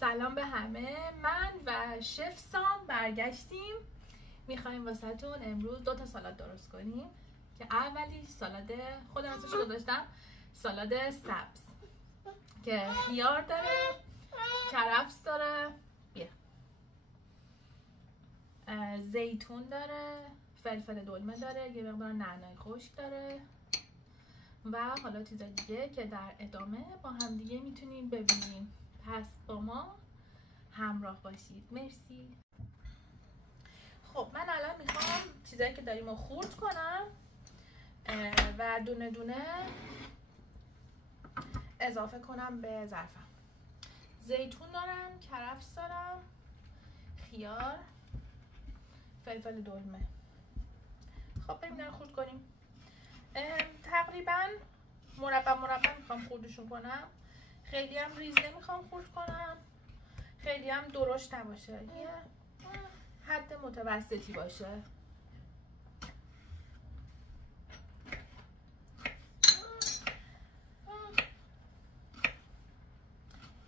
سلام به همه. من و شف سام برگشتیم. میخوایم واسهتون امروز 2 سالاد درست کنیم که اولی سالاد خودم ازش گذاشتم سالاد سبز که خیار داره، کرفس داره، زیتون داره، فلفل دلمه داره، یه مقدار نعنای خشک داره و حالا چیزای دیگه که در ادامه با هم دیگه میتونین ببینیم. پس با ما همراه باشید. مرسی. خب من الان میخوام چیزایی که داریم رو خورد کنم و دونه دونه اضافه کنم به ظرفم. زیتون دارم، کرفس دارم، خیار، فلفل دلمه. خب بریم اینا رو خورد کنیم. تقریبا مربع میخوام خوردشون کنم. خیلی هم ریز نمیخوام خورد کنم، خیلی هم درشت نباشه، یه حد متوسطی باشه.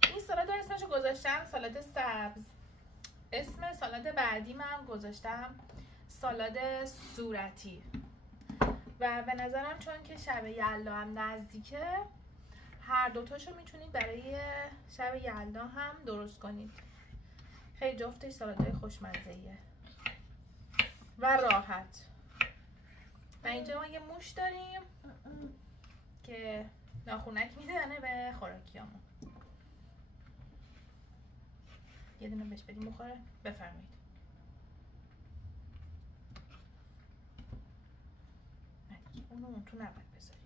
این سالاد اسمشو گذاشتم سالاد سبز. اسم سالاد بعدی من گذاشتم سالاد صورتی و به نظرم چون که شب یلدا هم نزدیکه هر دوتاشو میتونید برای شب یلدا هم درست کنید. خیلی جفتش سالادهای خوشمزه‌ایه و راحت. و اینجا ما یه موش داریم که ناخونک میزنه به خوراکیامون. یه دونه بهش بدیم بخوره. بفرمایید. اونو تو نباید بذاری.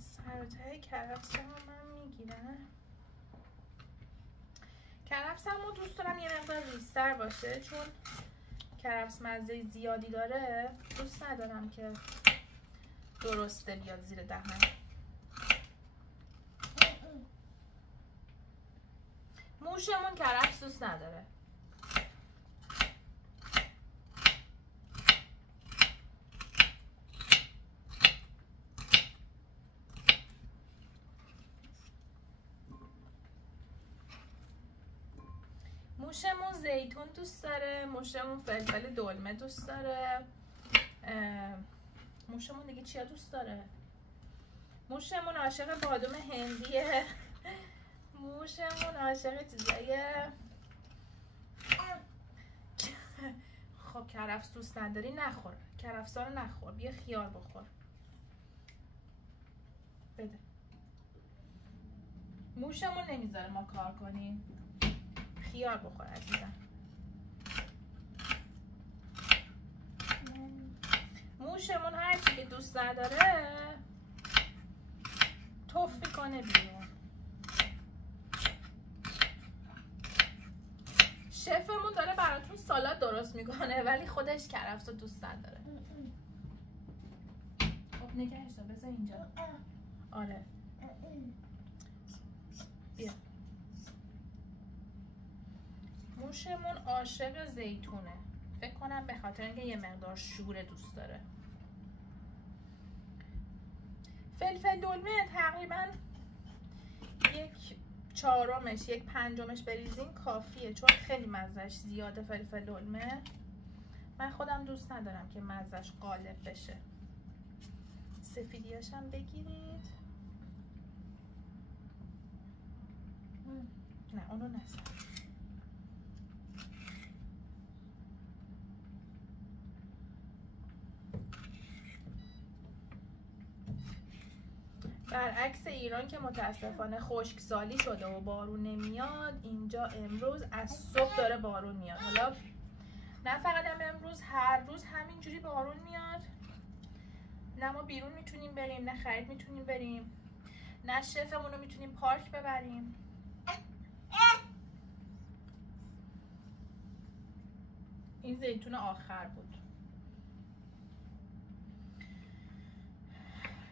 سرتای کرفس هم من میگیرم. کرفس هم دوست دارم یه مقدار ریزتر باشه چون کرفس مزه زیادی داره. دوست ندارم که درسته بیاد زیر دهن. موشمون کرفس دوست نداره. موشمون زیتون دوست داره، موشمون فلفل دلمه دوست داره، موشمون دیگه چیا دوست داره؟ موشمون عاشق بادام هندیه، موشمون عاشق چیزای خب کرفس دوست نداری نخور، کرفسا رو نخور، بیا خیار بخور. بده. موشمون نمیذاره ما کار کنیم. خیار بخور عزیزم. موشمون هرچی که دوست نداره توف میکنه بیرون. شفمون داره براتون سالاد درست میکنه ولی خودش کرفس رو دوست نداره. خب نگهش دار، بذار اینجا. آره بیا. موشمون عاشق زیتونه. فکر کنم به خاطر اینکه یه مقدار شوره دوست داره. فلفل دلمه تقریبا 1/4 1/5 بریزین کافیه چون خیلی مزهش زیاده. فلفل دلمه من خودم دوست ندارم که مزهش غالب بشه. سفیدیاش هم بگیرید. نه اونو نزن. برعکس ایران که متاسفانه خشکسالی شده و بارون نمیاد، اینجا امروز از صبح داره بارون میاد. حالا نه فقط هم امروز، هر روز همینجوری بارون میاد. نه ما بیرون میتونیم بریم، نه خرید میتونیم بریم، نه شفمون رو میتونیم پارک ببریم. این زیتون آخر بود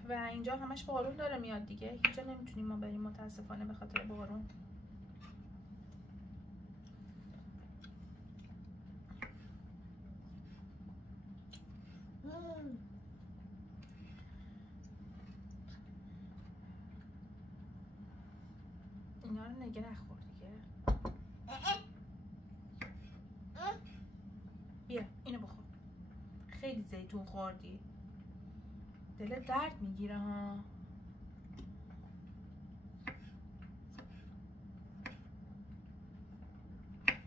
و اینجا همش بارون داره میاد دیگه. هیچ جا نمیتونیم ما بریم متاسفانه به خاطر بارون. اینا رو نگه نخور دیگه. بیا اینو بخور. خیلی زیتون خوردی، دلت درد میگیره ها.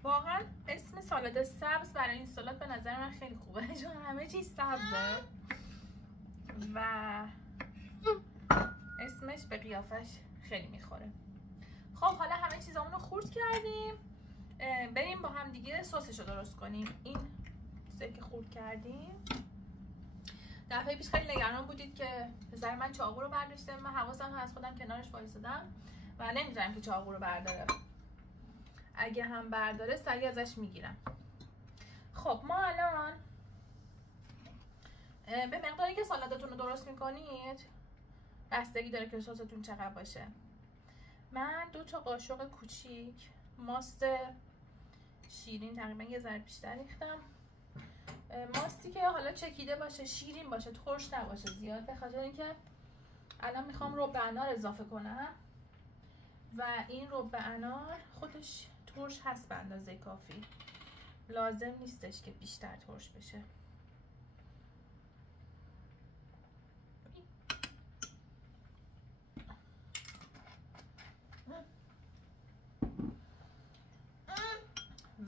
واقعا اسم سالاد سبز برای این سالاد به نظر من خیلی خوبه، چون همه چیز سبزه و اسمش به قیافش خیلی میخوره. خب حالا همه چیزامون رو خورد کردیم، بریم با هم دیگه سسش رو درست کنیم. این چیزایی که خورد کردیم، دفعه پیش خیلی نگران بودید که پسر من چاقو رو برداشته، من حواسم هست خودم کنارش وایسادم و نمیذارم که چاقو رو برداره، اگه هم برداره سریع ازش میگیرم. خب ما الان به مقداری که سالادتون رو درست میکنید بستگی داره که سستون چقدر باشه. من 2 تا قاشق کوچیک ماست شیرین، تقریبا یه ذره بیشتر ریختم. ماستی که حالا چکیده باشه، شیرین باشه، ترش نباشه زیاد، به خاطر اینکه الان میخوام رب انار اضافه کنم و این رب انار خودش ترش هست به اندازه کافی، لازم نیستش که بیشتر ترش بشه.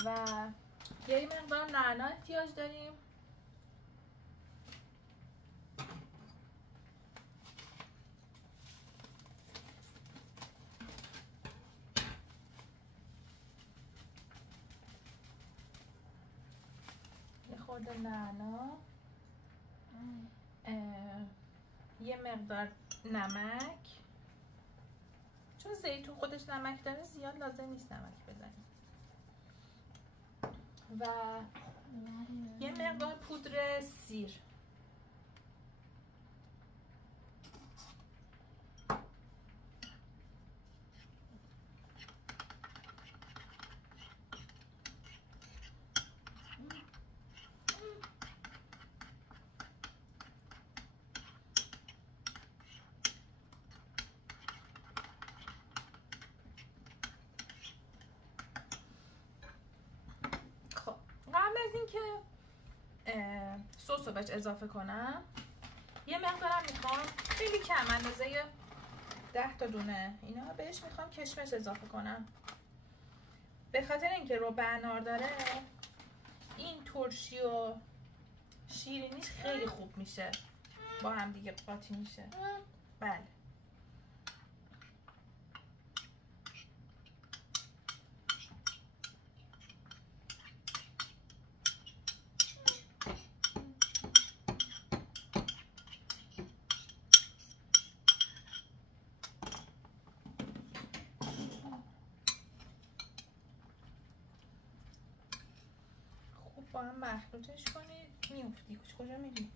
و یه مقدار نعنا احتیاج داریم. یه خورده نعنا، یه مقدار نمک، چون زیتون خودش نمک داره زیاد لازم نیست نمک بزنیم، و یه مقدار پودر سیر. سس رو بهش اضافه کنم، یه مقدارم میخوام خیلی کم، اندازه 10 تا دونه اینا بهش میخوام کشمش اضافه کنم، به خاطر اینکه رب انار داره این ترشی و شیرینیش خیلی خوب میشه، با هم دیگه قاطی میشه. بله با هم مخلوطش کنید. میافتی کجا میری؟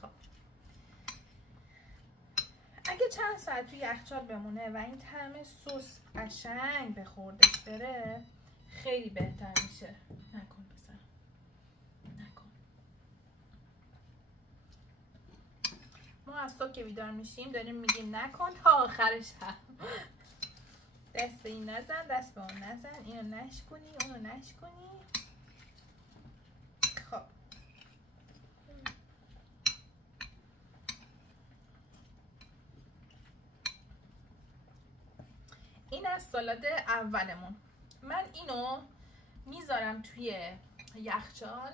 خب اگه چند ساعت توی یخچال بمونه و این طعم سس قشنگ به خوردش بره خیلی بهتر میشه. نکن بزن، نکن. ما از صبح که بیدار میشیم داریم میگیم نکن تا آخر شب. دست به این نزن، دست به اون نزن، اینو نشکنی، اونو نشکنی. خب این از سالاد اولمون. من اینو میذارم توی یخچال،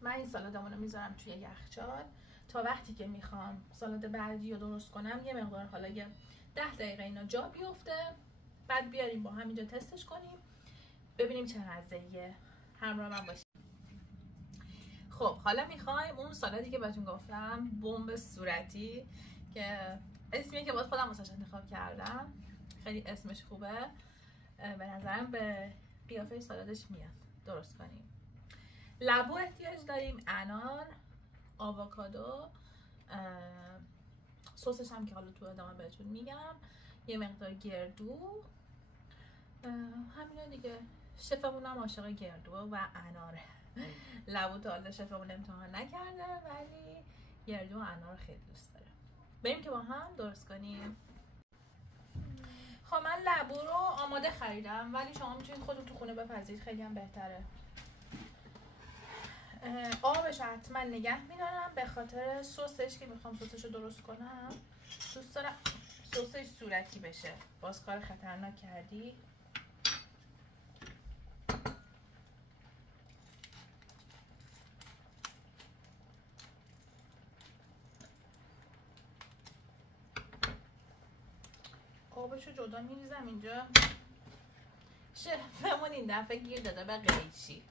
من این سالادمون رو میذارم توی یخچال تا وقتی که میخوام سالاد بعدی رو درست کنم یه مقدار حالا یه 10 دقیقه اینا جا بیفته، بعد بیاریم با هم اینجا تستش کنیم ببینیم چه مزه‌ایه. همراه من باشید. خب حالا میخوایم اون سالادی که بهتون گفتم، بمب صورتی، که اسمیه که باید خودم واسش انتخاب کردم، خیلی اسمش خوبه، به نظرم به قیافه سالادش میاد، درست کنیم. لبو احتیاج داریم، انار، آووکادو، سسش هم که حالا تو ادامه بهتون میگم، یه مقدار گردو، همینا دیگه. شفمون هم عاشق گردو و اناره. لبو تا حالا شفمون امتحان نکرده ولی گردو و انار خیلی دوست داره. بریم که با هم درست کنیم. خب من لبو رو آماده خریدم ولی شما میتونید خودتون تو خونه بپزید، خیلی هم بهتره. آبش حتما نگه میدارم به خاطر سسش که میخوام سسش رو درست کنم. دوست دارم سسش صورتی بشه. باز کار خطرناک کردی. آبشو جدا میریزم اینجا. شفمون این دفعه گیر داده به قیچی.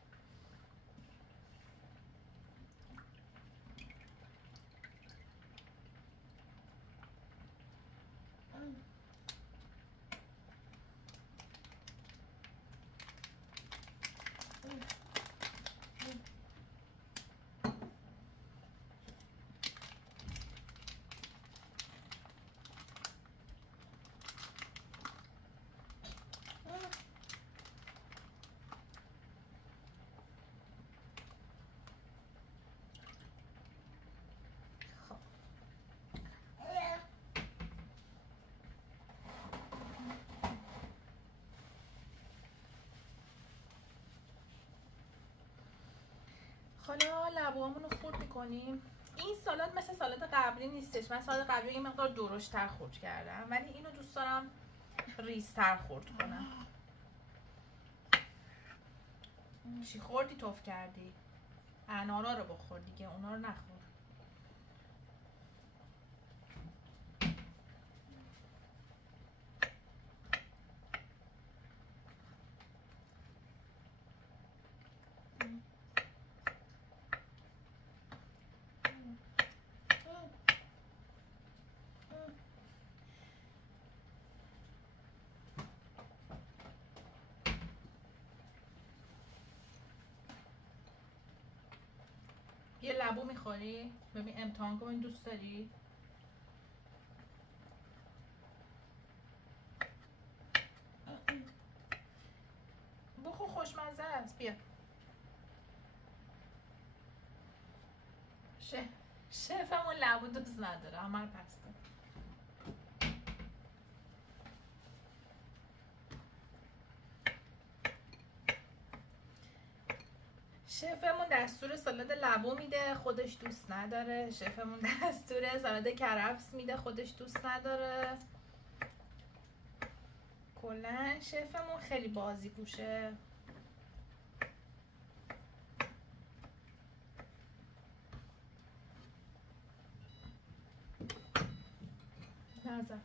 حالا لبوامون رو خورد میکنیم. این سالاد مثل سالاد قبلی نیستش. من سالاد قبلی یه مقدار درشت‌تر خورد کردم ولی اینو دوست دارم ریزتر خورد کنم. چی خوردی توف کردی؟ انارا رو بخور دیگه، اونا رو نخور. یه لبو میخوری؟ ببین امتحان کن دوست داری؟ بخور خوشمزه است. بیا. شفمون لبو دوست نداره، همه رو پس داره. شفمون دستور سالاد لبو میده، خودش دوست نداره. شفمون دستور سالاد کرفس میده، خودش دوست نداره. کلا شفمون خیلی بازی پوشه. نظر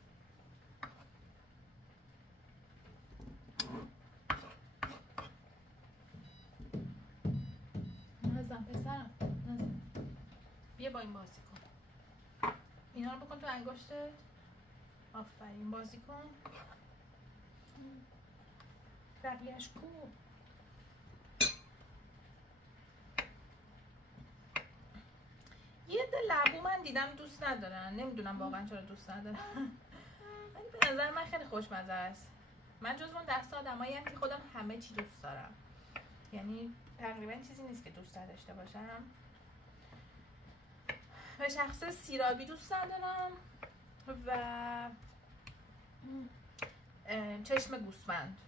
نزن پسرم، نزن. بیا با این بازی کن. اینا رو بکن تو انگشتت. آفرین، بازی کن. بقیه‌اش کو؟ یه عده لبو من دیدم دوست ندارن، نمیدونم واقعا چرا دوست ندارن. ولی به نظر من خیلی خوشمزه است. من جزو اون دسته آدماییم که خودم همه چی دوست دارم. یعنی تقریبا چیزی نیست که دوست نداشته باشم. به شخص سیرابی دوست ندارم و چشم گوسفند.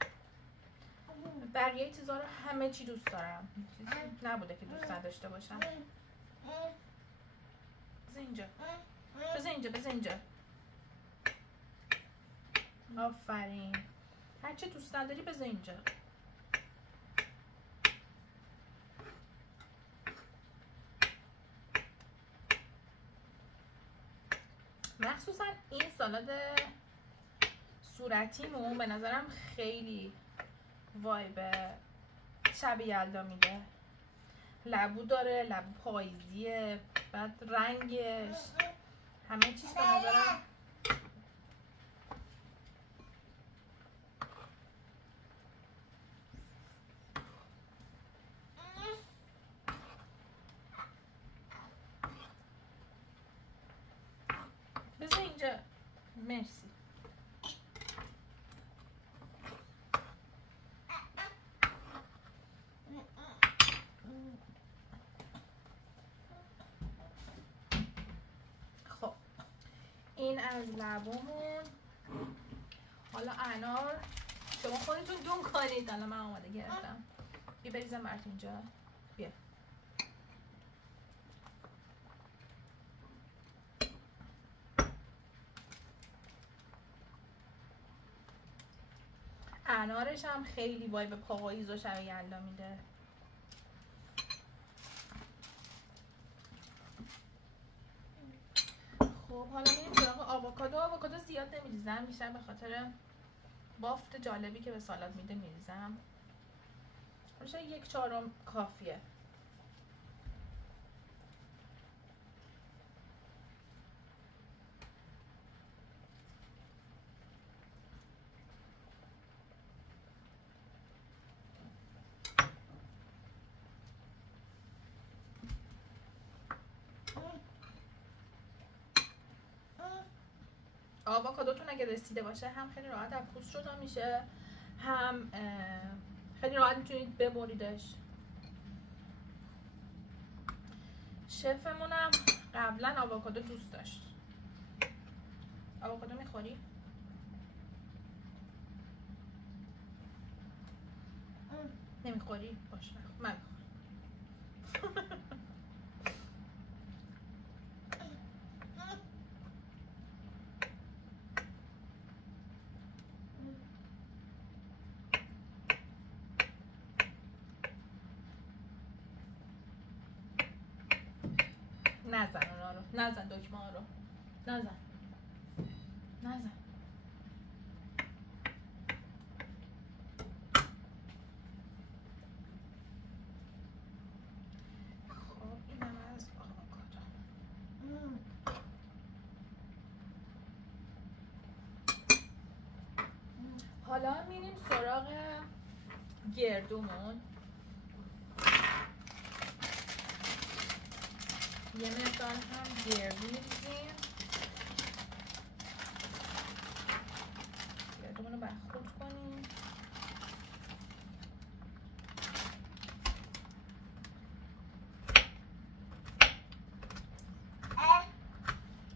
بقیه چیزا رو همه چی دوست دارم. چیزی نبوده که دوست نداشته باشم. بذار اینجا. آفرین. هر چی دوست نداری بذار اینجا. مخصوصا این سالاد صورتیمون به نظرم خیلی وایب شب یلدا میده. لبو داره، لبو پاییزیه، بعد رنگش همه چیز به نظرم بذار اینجا. مرسی. از لبامون. حالا انار شما خودتون دون کنید. حالا من آماده گرفتم. بیا بریزم برات اینجا. بیا. انارش هم خیلی وایب پاییز و شب یلدا میده. خب حالا میریم سراغ آووکادو. آووکادو زیاد نمیریزم، بیشتر به خاطر بافت جالبی که به سالاد میده میریزم. میشه 1/4 کافیه. آووکادوتون اگه رسیده باشه هم خیلی راحت از پوست جدا میشه، هم خیلی راحت میتونید ببریدش. شفمونم قبلا آووکادو دوست داشت. آووکادو میخوری؟ نمیخوری؟ باشه من میخورم. نزن اونا رو، نزن دکمه ها رو، نزن نزن. خب اینم از آووکادو. حالا میریم سراغ گردومون. یه مقدار هم گردو میریزیم. گردومون رو برخورد کنیم.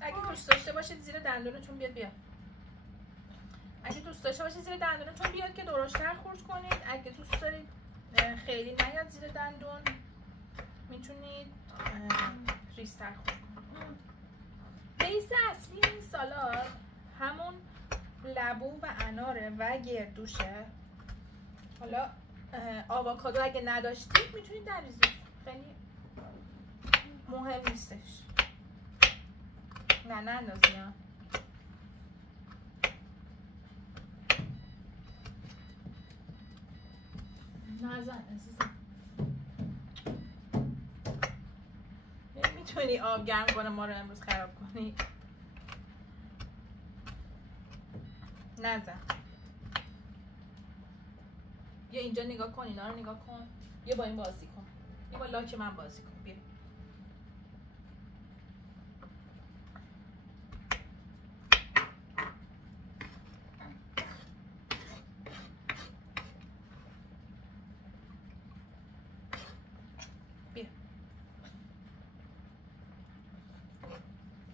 اگه دوست داشته باشید زیر دندونتون بیاد. اگه دوست داشته باشید زیر دندونتون بیاد که درشتر خورد کنید. اگه دوست دارید خیلی نیاد زیر دندون میتونید ریزتر خورد کنید. بیس اصلی این سالاد همون لبو و اناره و گردوشه. حالا آووکادو اگه نداشتید میتونید نریزید، خیلی مهم نیستش. نه اندازی ها. نزن عزیزم. نمیتونی آب گرم کنه ما رو امروز خراب کنی. نزن. یا اینجا نگاه کن، اینا رو نگاه کن. یا با این بازی کن. یا با لاک من بازی کن. بیا.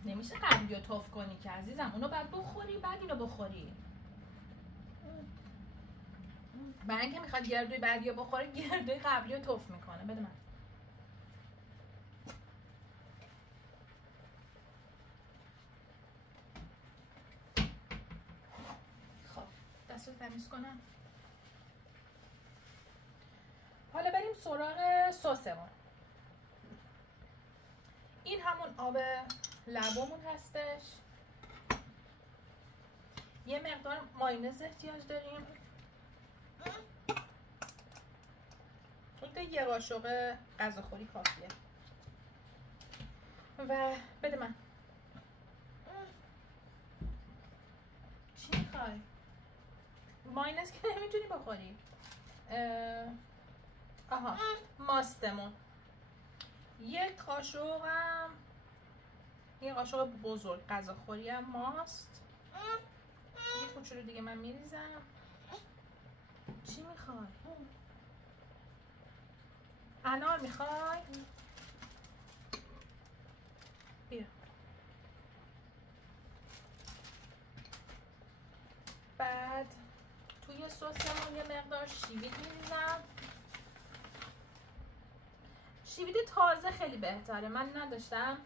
نمیشه قبلی رو توف کنی که عزیزم. اونو بعد بخوری بعد اینو بخوری. برای اینکه میخواد گردوی بعدی رو بخوره گردوی قبلی رو توف میکنه. بده من. خب دست رو تمیز کنم. حالا بریم سراغ سسمون. این همون آب لبمون هستش. یه مقدار مایونز احتیاج داریم. حدود 1 قاشق غذاخوری کافیه. و بده من. چی میخوای؟ مایونز که نمیتونی بخوری. آها ماستمون 1 قاشقم، 1 قاشق بزرگ غذاخوری هم ماست. یه کوچولو دیگه من میریزم. چی میخوای؟ انار میخوای؟ بیا. سسمون یه مقدار شیوید میریزم. شیوید تازه خیلی بهتره، من نداشتم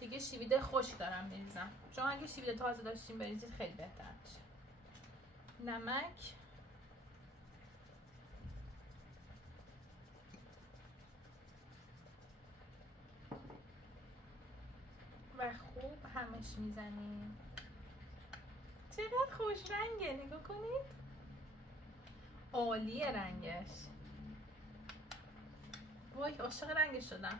دیگه شیوید خشک دارم میریزم. شما اگه شیوید تازه داشتین بریزید خیلی بهتر میشه. نمک و خوب همش میزنیم. چقدر خوش رنگه، نگاه کنید، عالیه رنگش. وای عاشق رنگش شدم.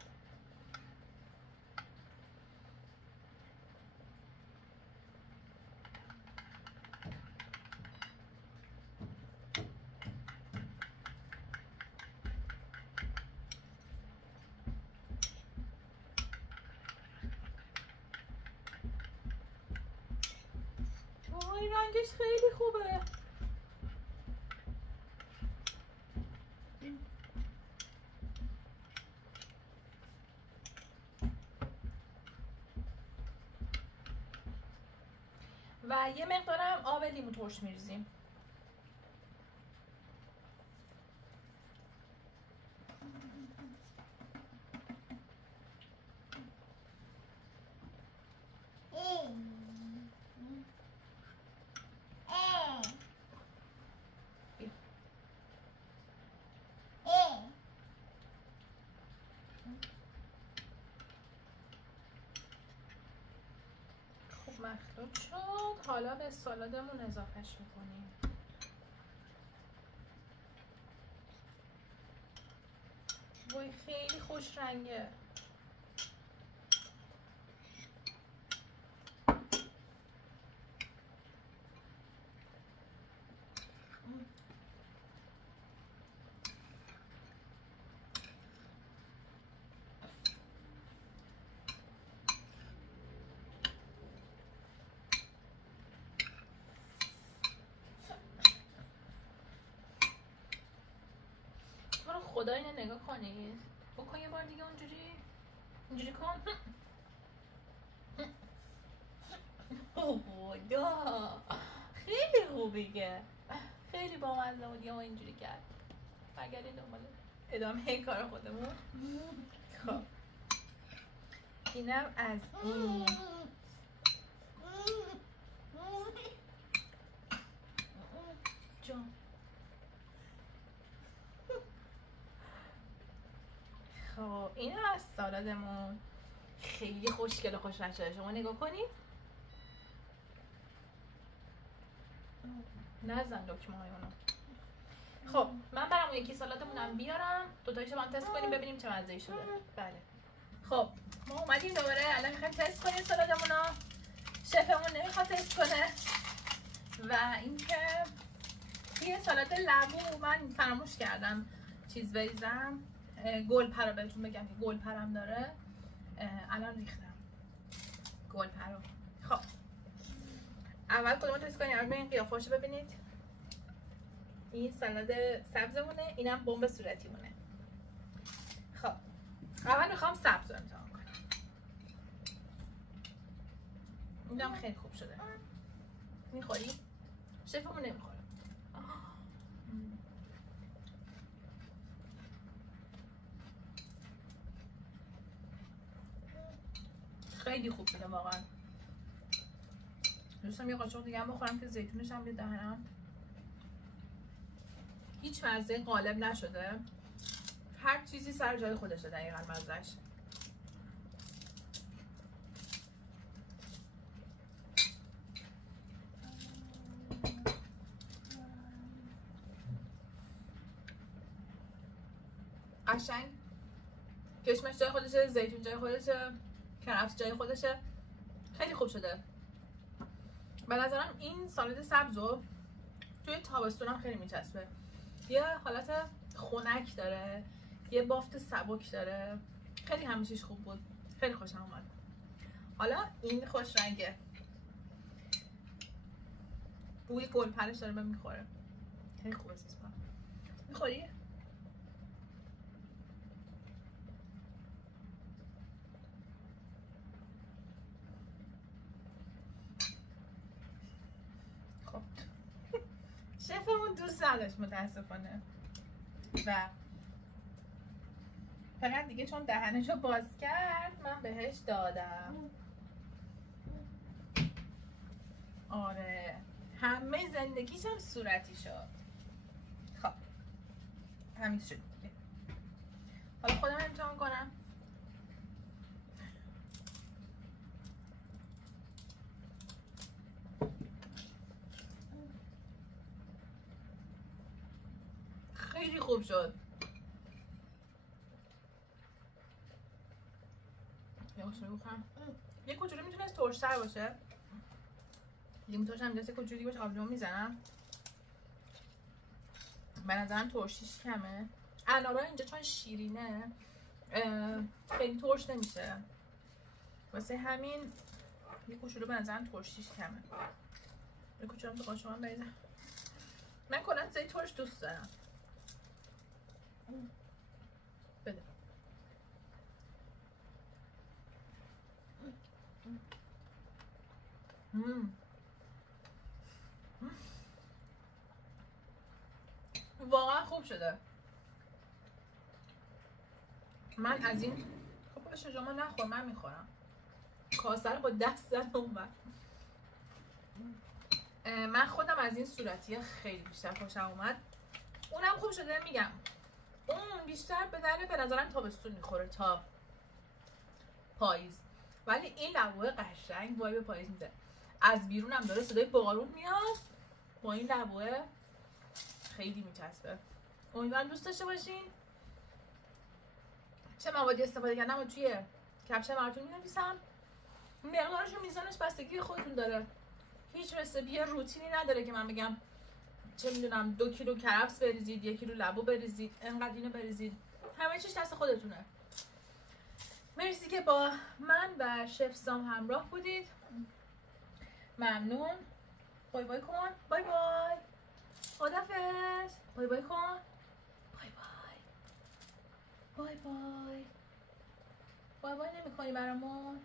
وای رنگش خیلی خوبه. و یه مقدارم آب لیمو ترش میریزیم. خوب مخلوط شد. حالا به سالادمون اضافهش میکنیم. وای خیلی خوش رنگه. خدا اینو نگاه کنید. بکن یه بار دیگه اونجوری کن. خدا خیلی خوبیه، خیلی بامزه بود. یه ما اینجوری کرد. برگردیم دنبال ادامه کار خودمون. خب اینم از این. جان خب اینم از سالادمون. خیلی خوشگل و خوش رنگ شده. شما نگاه کنید. نزن دکمه های اونو. خب من برم اون یکی سالادمونم بیارم، دوتایشو با هم تست کنیم ببینیم چه مزه‌ای شده. بله خب ما اومدیم دوباره الان میخوایم تست کنیم سالادمونو. شفمون نمیخواد تست کنه. و اینکه یه سالاد لبو من فراموش کردم چیز بریزم، گلپره بهتون بگم که گلپرم داره. الان ریختم گلپره. خب اول کدومو تست کنیم؟ اول این قیافه‌شو ببینید. این سالاد سبزمونه، اینم بمب صورتیمونه. خب اول میخوام سبز رو امتحان کنم. اینم خیلی خوب شده. میخوری؟ شفمون نمیخوره. خیلی خوب شده واقعا. دوستم یه قاشق دیگه هم بخورم که زیتونش هم به دهنم. هیچ مزه غالب نشده، هر چیزی سر جای خودشه دقیقاً مزهش. قشنگ کشمش جای خودشه، زیتون جای خودشه، کرفس جای خودشه. خیلی خوب شده. به نظرم این سالاد سبزو توی تابستونم خیلی میچسبه. یه حالت خنک داره، یه بافت سبک داره. خیلی همیشیش خوب بود. خیلی خوشم اومد. حالا این خوش رنگه، بوی گلپرش داره به میخوره. خیلی خوبه. میخوری؟ خب شفمون دوست دوست نداشت متاسفانه و فقط دیگه چون دهنشو باز کرد من بهش دادم. آره همه زندگیشم صورتی شد. خب همین شد دیگه. حالا خودم امتحان کنم. خیلی خوب شد. یه کوچولو میتونست ترش‌تر باشه. لیمو ترش هم دسته کوچولویی باشه آبلیمو میزنم. به نظرم ترشیش کمه. انارا اینجا چون شیرینه خیلی ترش نمیشه. واسه همین یه کوچولو به نظرم ترشیش کمه. یه کوچولو هم تو قاشق هم بریزم. من کلا زیت ترش دوست دارم. بده. واقعا خوب شده. من از این خب باشه شما نخور من میخورم. کاسه رو با دست زدم اون. من خودم از این صورتی خیلی بیشتر خوشم اومد. اونم خوب شده میگم. اون بیشتر به درد به نظرم تابستون میخوره تا پاییز. ولی این لبوه قشنگ وایب پاییز میده. از بیرون هم داره صدای بارون میاد. با این لبوه خیلی میچسبه. امیدوارم دوست داشته باشین. چه موادی استفاده کردم و توی کپشن براتون می‌نویسم. مقدارش و میزانش بستگی خودتون داره. هیچ رسیپی روتینی نداره که من بگم چه میدونم 2 کیلو کرفس بریزید، 1 کیلو لبو بریزید، انقدر اینو بریزید. همه چیش دست خودتونه. مرسی که با من و شف سام همراه بودید. ممنون. بای بای کن. بای بای. خدافظ. بای بای کن. بای بای. بای بای. بای بای نمی‌کنی برامون؟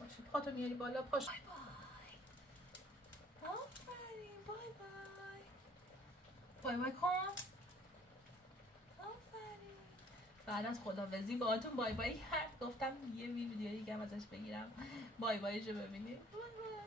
باشه پاتو میاری بالا پاش. بای بای. آفرین. بای بای. بای بای کن. آفرین. بعد از خداحافظی باهاتون بای بای کرد. گفتم یه ویدیو دیگه هم ازش بگیرم. بای بایشو ببینید. بای بای.